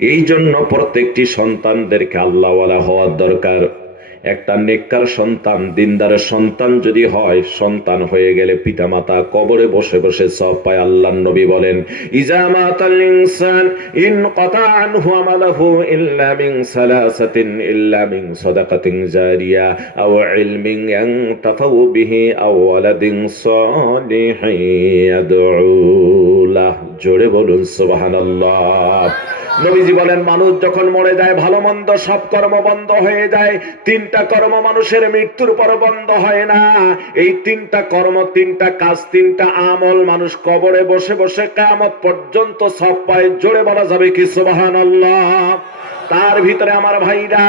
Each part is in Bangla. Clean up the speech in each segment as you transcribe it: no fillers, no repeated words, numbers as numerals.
এই জন্য প্রত্যেকটি সন্তানদেরকে আল্লাহওয়ালা হওয়ার দরকার। একটা নেককার সন্তান, দিনদারের সন্তান যদি হয়, সন্তান হয়ে গেলে পিতামাতা কবরে বসে বসে সব পায়। আল্লাহর নবী বলেন, ইজা মাতাল ইনসান ইনকাতা আনহু আমালুহু ইল্লা মিন সালাসাতিন, ইল্লা মিন সাদাকাতিন জারিয়া আও ইলমিন ইয়ানতাফাউ বিহি আও ওয়ালাদিন সালিহিন ইয়াদউ লাহ। জোরে বলুন সুবহানাল্লাহ। নবীজি বলেন, মানুষ যখন মরে যায়, ভালো মন্দ সব কর্ম বন্ধ হয়ে যায়। তিনটা কর্ম মানুষের মৃত্যুর পর বন্ধ হয় না। এই তিনটা কর্ম, তিনটা কাজ, তিনটা আমল মানুষ কবরে বসে বসে কিয়ামত পর্যন্ত সব পায়। জোরে বলা যাবে কি সুবহানাল্লাহ? তার ভিতরে আমার ভাইরা,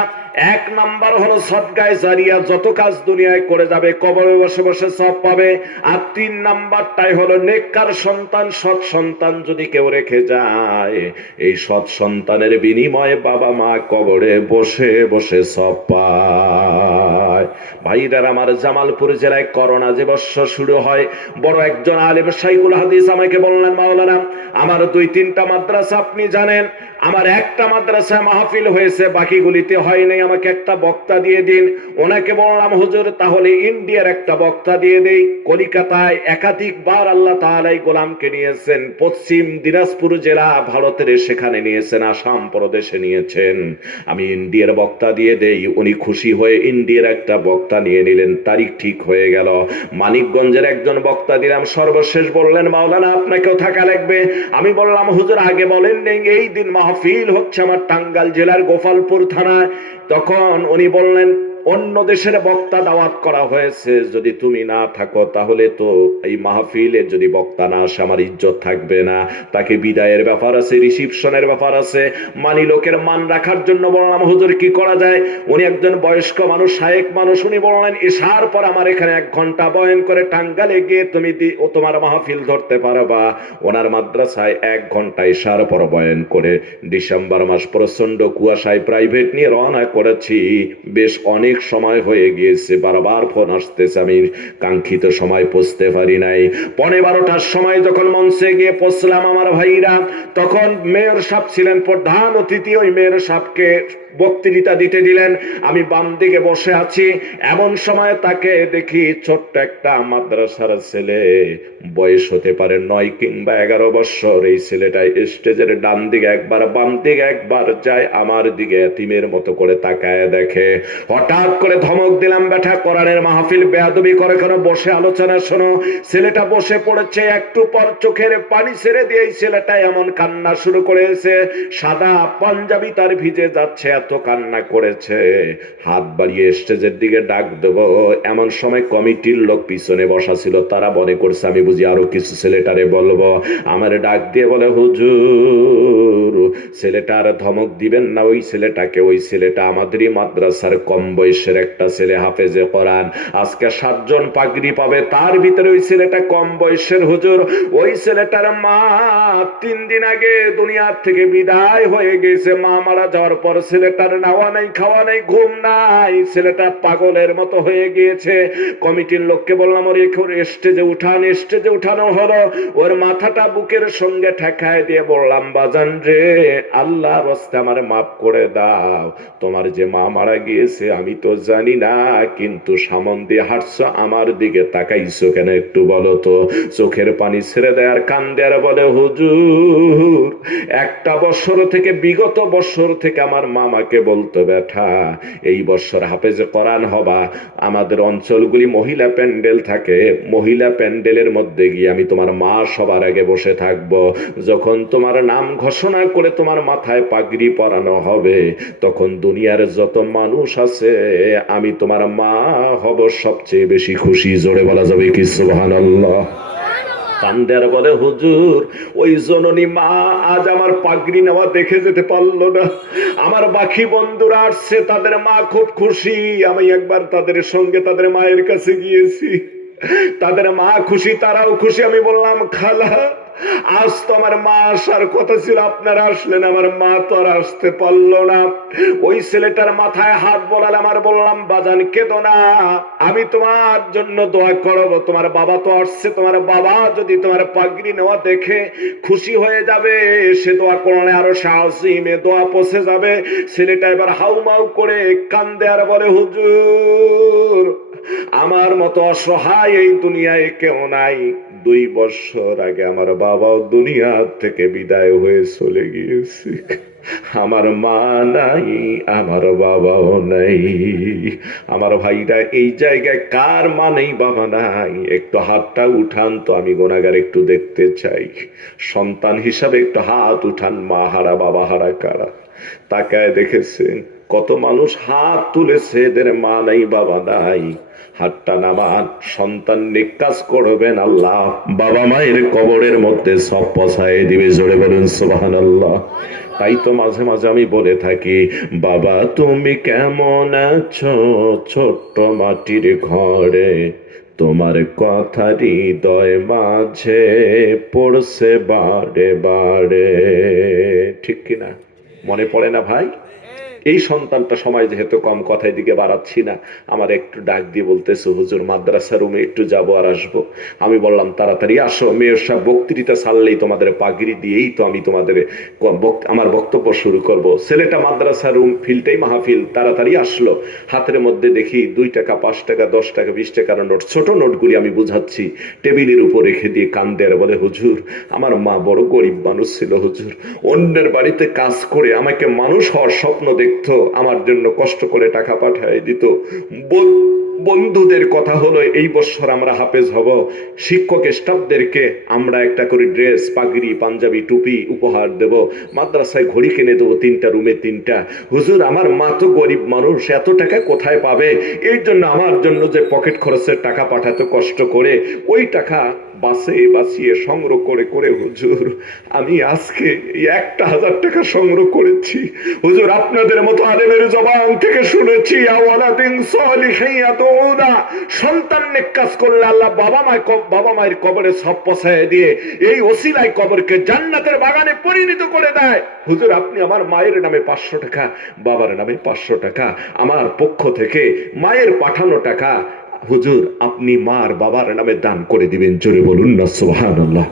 এক নাম্বার হলো সদকায়ে জারিয়া, যত কাজ দুনিয়ায় করে যাবে কবরে বসে বসে সব পাবে। আর তিন নাম্বারটাই হলো নেককার সন্তান, সৎ সন্তান যদি কেউ রেখে যায়, এই সৎ সন্তানের বিনিময়ে বাবা মা কবরে বসে বসে সব পায়। ভাইরা আমার, জামালপুর জেলায় করোনা যে বর্ষ শুরু হয়, বড় একজন আলেম শাইখুল হাদিস আমাকে বললেন, মাওলানা আমার 2-3টা মাদ্রাসা আপনি জানেন, আমার একটা মাদ্রাসায় মাহফিল হয়েছে, বাকিগুলিতে হয়নি, আমাকে একটা বক্তা দিয়ে দিন। ওনাকে বললাম, হুজুর তাহলে ইন্ডিয়ার একটা বক্তা দিয়ে দেই। কলিকাতায় একাধিকবার আল্লাহ তাআলা এই গোলামকে নিয়েছেন, পশ্চিম দিনাজপুর জেলা ভারতের সেখানে নিয়েছেন, আসাম প্রদেশে নিয়েছেন। আমি ইন্ডিয়ার বক্তা দিয়ে দেই। উনি খুশি হয়ে ইন্ডিয়ার একটা বক্তা নিয়ে নিলেন। তারিখ ঠিক হয়ে গেল, মানিকগঞ্জের একজন বক্তা দিলাম। সর্বশেষ বললেন, মাওলানা আপনাকেও থাকা লাগবে। আমি বললাম, হুজুর আগে বলেন নেই, এই দিন মাহফিল হচ্ছে আমার টাঙ্গাইল জেলার গোপালপুর থানায়। তখন উনি বললেন, অন্য দেশের বক্তা দাওয়াত করা হয়েছে, যদি তুমি না থাকো তাহলে তো এই মাহফিলে যদি বক্তা না আসে আমার ইজ্জত থাকবে না। তাকে বিদায়ের ব্যাপার আছে, রিসিপশনের ব্যাপার আছে। মানি লোকের মান রাখার জন্য বললাম, হুজুর কি করা যায়? উনি একজন বয়স্ক মানুষ, শায়েক মানুষ। উনি বললেন, এশার পর আমার এখানে 1 ঘন্টা বয়ান করে টাঙ্গাইলে গিয়ে তুমি তোমার মাহফিল ধরতে পারবা। ওনার মাদ্রাসায় 1 ঘন্টা এশার পর বয়ান করে ডিসেম্বর মাস প্রচন্ড কুয়াশায় প্রাইভেট নিয়ে রওনা করেছি। বেশ অনেক সময় হয়ে গিয়েছে, বারবার ফোন আসতেছে, আমি কাঙ্ক্ষিত সময় পৌঁছতে পারি নাই। 12:15টার সময় যখন মঞ্চে গিয়ে পৌঁছলাম আমার ভাইরা, তখন মেয়র সাহেব ছিলেন প্রধান অতিথি। ওই মেয়র সাহেবকে বক্তৃতা দিতে দিলেন। আমি বাম দিকে বসে আছি, এমন সময় তাকে দেখি ছোট্ট একটা মাদ্রাসার ছেলে, বয়স হতে পারে 9 কিংবা 11 বছর। এই ছেলেটা স্টেজের ডান দিকে একবার, বাম দিকে একবার যায়, আমার দিকে এতিমের মতো করে তাকায় দেখে। হঠাৎ করে ধমক দিলাম, বেটা কোরআনের মাহফিল বেয়াদবি করে কেন? বসে আলোচনা শোনো। ছেলেটা বসে পড়েছে, একটু পর চোখের পানি ছেড়ে দিয়ে এই ছেলেটা এমন কান্না শুরু করেছে, সাদা পাঞ্জাবি তার ভিজে যাচ্ছে, এত কান্না করেছে। হাত বাড়িয়ে স্টেজের দিকে ডাক দেবো, এমন সময় কমিটির লোক পিছনে বসা ছিল, তারা মনে করছে আমি বুঝি আরো কিছু ছেলেটারে বলবো। আমার ডাক দিয়ে বলে, হুজুর ছেলেটার ধমক দিবেন না, ওই ছেলেটাকে, ওই ছেলেটা আমাদেরই মাদ্রাসার কম বয়সের একটা ছেলে, হাফেজে কোরআন, আজকে 7 জন পাগড়ি পাবে, তার ভিতরে ওই ছেলেটা কম বয়সের। হুজুর ওই ছেলেটার মা 3 দিন আগে দুনিয়ার থেকে বিদায় হয়ে গেছে। মা মারা যাওয়ার পর ছেলেটার নাওয়া নাই, খাওয়া নাই, ঘুম নাই, ছেলেটা পাগলের মতো হয়ে গিয়েছে। কমিটির লোককে বললাম, ওর এখন স্টেজে উঠান। স্টেজে উঠানো হলো, ওর মাথাটা বুকের সঙ্গে ঠেকায় দিয়ে বললাম, বাজান রে, আল্লাহর রাস্তে আমার মাফ করে দাও। তোমার যে মা মারা গিয়েছে আমি তো জানি না, কিন্তু সামন দিয়ে হাঁটছো, আমার দিকে তাকাইছো কেন একটু বলো তো? চোখের পানি ছেড়ে দেয় আর কান্দে আর বলে, হুজুর একটা বছর থেকে, বিগত বছর থেকে আমার মামাকে বলতো, বেটা এই বছর হাফেজে কোরআন হবা, আমাদের অঞ্চলগুলি মহিলা প্যান্ডেল থাকে, মহিলা প্যান্ডেলের মধ্যে গিয়ে আমি তোমার মা সবার আগে বসে থাকবো। যখন তোমার নাম ঘোষণা করে তোমার মাথায় পাগড়ি পরানো হবে, তখন দুনিয়ার যত মানুষ আছে আমি তোমার মা হব সবচেয়ে বেশি খুশি। জোরে বলা যাবে কি সুবহানাল্লাহ? কান্দের বলে, হুজুর ওই জননী মা আজ আমার পাগড়ি নেওয়া দেখে যেতে পারলো না। আমার বাকি বন্ধুরা আসছে, তাদের মা খুব খুশি। আমি একবার তাদের সঙ্গে তাদের মায়ের কাছে গিয়েছি, তাদের মা খুশি, তারাও খুশি। আমি বললাম, খালা আজ তো আমার মা আসার কথা ছিল, আপনারা আসলেন, আমার মা তো আর আসতে পারলো না। ওই ছেলেটার মাথায় হাত বোলালে আমার বললাম, বাজান কেঁদো না, আমি তোমার জন্য দোয়া করব। তোমার বাবা তো আসছে, তোমার বাবা যদি তোমার পাগড়ি নেওয়া দেখে খুশি হয়ে যাবে, সে দোয়া করলে আরো সাহসিমে দোয়া পৌঁছে যাবে। ছেলেটা এবার হাউমাউ করে কান্দে আর বলে, হুজুর আমার মতো অসহায় এই দুনিয়ায় কেউ নাই। 2 বছর আগে আমার বাবাও দুনিয়া থেকে বিদায় হয়ে চলে গিয়েছে। আমার মা নাই, আমার বাবাও নাই। আমার ভাইরা, এই জায়গায় কার মা নেই, বাবা নাই? একটু হাতটা উঠান তো, আমি গুনাহগার একটু দেখতে চাই। সন্তান হিসাবে একটু হাত উঠান। মা হারা বাবা হারা কারা? তাকায় দেখেছেন কত মানুষ হাত তুলেছে, এদের মা নাই বাবা নাই। হাতটা নামান। সন্তান নেক কাজ করবেন, আল্লাহ বাবা মায়ের কবরের মধ্যে সব পৌঁছায় দিবে। জোরে বলুন সুবহানাল্লাহ। তাই তো মাঝে মাঝে আমি বলে থাকি, বাবা তুমি কেমন আছো ছোট্ট মাটির ঘরে, তোমার কথা হৃদয় মাঝে পড়ছে বারে বারে। ঠিক কিনা? মনে পড়ে না ভাই? এই সন্তানটা সময় যেহেতু কম, কথায় দিকে বাড়াচ্ছি না, আমার একটু ডাক দিয়ে বলতেছে, হুজুর মাদ্রাসা রুমে একটু যাবো আর আসবো। আমি বললাম, তাড়াতাড়ি আসো, মেয়ের সব বক্তৃতা ছাড়লেই তোমাদের পাগড়ি দিয়েই তো আমি তোমাদের আমার বক্তব্য শুরু করব। ছেলেটা মাদ্রাসা রুম ফিলটাই মাহফিল, তাড়াতাড়ি আসলো। হাতের মধ্যে দেখি 2 টাকা 5 টাকা 10 টাকা 20 টাকার নোট, ছোট নোটগুলি আমি বুঝাচ্ছি, টেবিলের উপর রেখে দিয়ে কান্দে আর বলে, হুজুর আমার মা বড় গরিব মানুষ ছিল হুজুর, অন্যের বাড়িতে কাজ করে আমাকে মানুষ হওয়ার স্বপ্ন দেখতো, আমার জন্য কষ্ট করে টাকা পাঠিয়ে দিত। বন্ধুদের কথা হলো, এই বছর আমরা হাফেজ হব, শিক্ষক স্টাফদেরকে আমরা একটা করে ড্রেস পাগড়ি পাঞ্জাবি টুপি উপহার দেব, মাদ্রাসায় ঘড়ি কিনে দেবো 3টা রুমে 3টা। হুজুর আমার মা তো গরিব মানুষ, এত টাকা কোথায় পাবে? এই জন্য আমার জন্য যে পকেট খরচের টাকা পাঠাতে কষ্ট করে, ওই টাকা বাঁচিয়ে সংগ্রহ করে করে হুজুর আমি আজকে 1000 টাকা সংগ্রহ করেছি। হুজুর আপনাদের মতো আলেমের জবান থেকে শুনেছি, সন্তান নেক কাজ করলে আল্লাহ বাবা মায়ের কবরে সব পৌঁছায় দিয়ে এই ওসিলায় কবরকে জান্নাতের বাগানে পরিণত করে দেয়। হুজুর আপনি আমার মায়ের নামে 500 টাকা, বাবার নামে 500 টাকা, আমার পক্ষ থেকে মায়ের পাঠানো টাকা হুজুর আপনি মার বাবার নামে দান করে দিবেন। জোরে বলুন না সুবহানাল্লাহ।